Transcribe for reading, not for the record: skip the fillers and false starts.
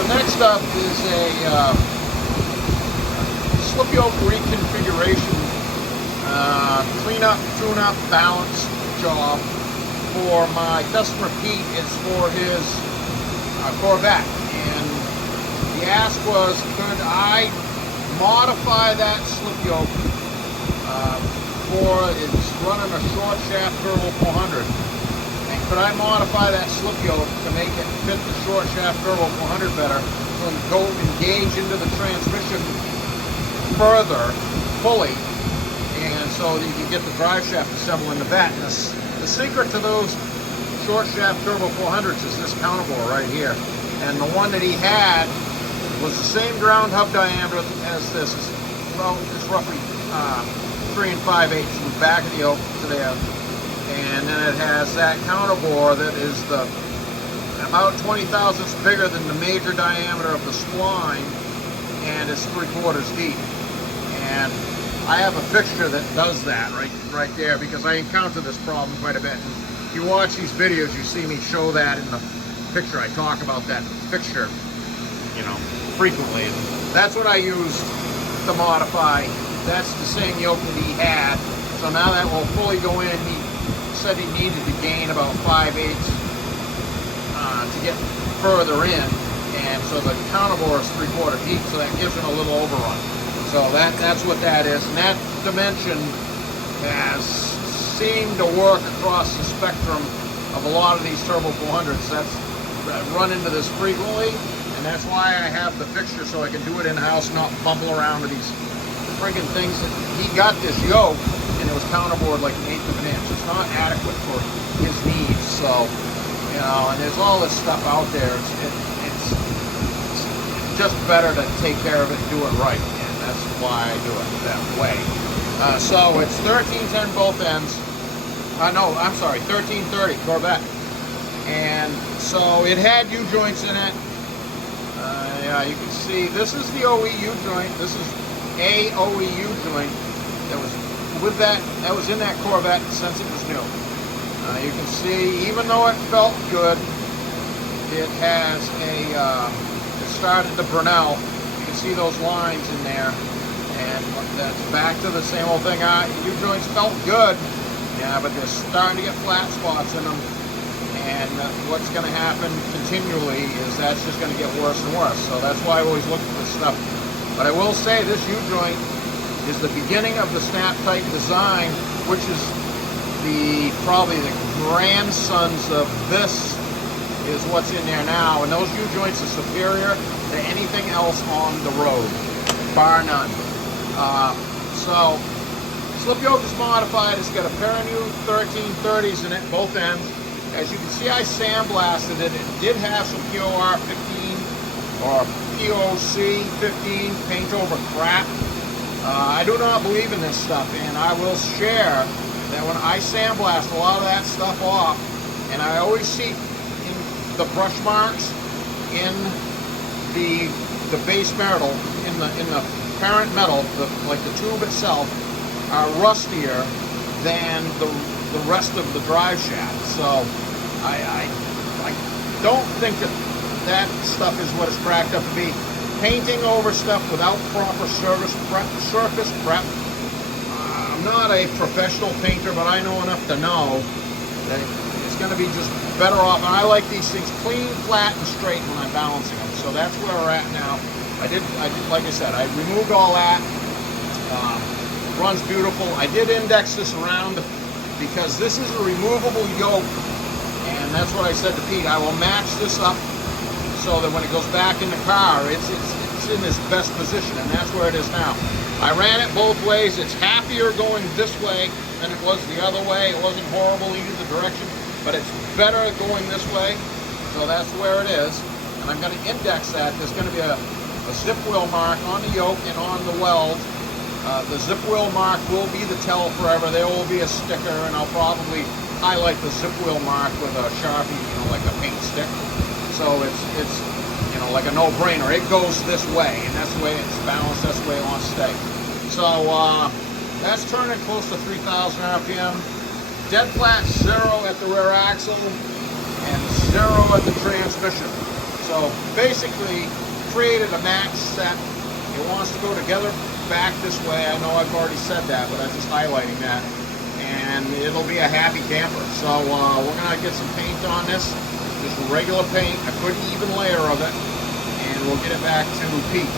So next up is a slip yoke reconfiguration, cleanup, tune-up, balance job for my customer Pete. It's for his Corvette, and the ask was, could I modify that slip yoke for it's running a short shaft turbo 400, and could I modify that slip yoke to make it fit the short shaft turbo 400 better, so it go engage into the transmission further fully, and so that you can get the drive shaft assembled in the vat. And the secret to those short shaft turbo 400s is this counterbore right here, and the one that he had was the same ground hub diameter as this. It's roughly 3 5/8 from the back of the yoke to there, and then it has that counterbore that is about 20 thousandths bigger than the major diameter of the spline, and it's 3/4 deep. And I have a fixture that does that right there, because I encounter this problem quite a bit. And if you watch these videos, you see me show that in the picture. I talk about that fixture, frequently. And that's what I use to modify. That's the same yoke that he had. So now that will fully go in. He said he needed to gain about 5/8 to get further in. And so the counterbore is 3/4 deep, so that gives him a little overrun. So that's what that is. And that dimension has seemed to work across the spectrum of a lot of these turbo 400s. I run into this frequently, and that's why I have the fixture, so I can do it in-house, not bumble around with these friggin' things. He got this yoke, and it was counterbored like 1/8 of an inch. It's not adequate for his needs. So, and there's all this stuff out there. It's just better to take care of it and do it right. That's why I do it that way. So it's 1310 both ends. No, I'm sorry, 1330 Corvette. And so it had U-joints in it. Yeah, you can see this is the OEU joint. This is a OEU joint that was with that was in that Corvette since it was new. You can see, even though it felt good, it has it started to Brunel. You can see those lines in there, and that's back to the same old thing. U-joints felt good, yeah, but they're starting to get flat spots in them, and what's going to happen continually is that's just going to get worse and worse. So that's why I always look at this stuff. But I will say this U-joint is the beginning of the snap type design, which is probably the grandsons of this is what's in there now, and those U-joints are superior to anything else on the road, bar none. So slip yoke is modified. It's got a pair of new 1330s in it, both ends. As you can see, I sandblasted it. It did have some POR 15 or POC 15 paint over crap. I do not believe in this stuff, and I will share that when I sandblast a lot of that stuff off, and I always see the brush marks in the base metal, in the parent metal, like the tube itself, are rustier than the rest of the drive shaft. So I don't think that stuff is what it's cracked up to be. Painting over stuff without proper surface prep. I'm not a professional painter, but I know enough to know that it's going to be just better off. And I like these things clean, flat, and straight when I'm balancing them. So that's where we're at now. I did, like I said, I removed all that. Runs beautiful. I did index this around because this is a removable yoke, and that's what I said to Pete. I will match this up so that when it goes back in the car, it's in its best position, and that's where it is now. I ran it both ways. It's happier going this way than it was the other way. It wasn't horrible either direction, but it's better going this way. So that's where it is, and I'm going to index that. There's going to be a zip wheel mark on the yoke and on the weld. The zip wheel mark will be the tell forever. There will be a sticker, and I'll probably highlight the zip wheel mark with a Sharpie, like a paint stick. So it's like a no-brainer. It goes this way, and that's the way it's balanced. That's the way it wants to stay. So that's turning close to 3,000 RPM. Dead flat 0 at the rear axle and 0 at the transmission. So basically, created a max set. It wants to go together back this way. I know I've already said that, but I'm just highlighting that. And it'll be a happy camper. So we're going to get some paint on this. Just regular paint, a good even layer of it. And we'll get it back to peak.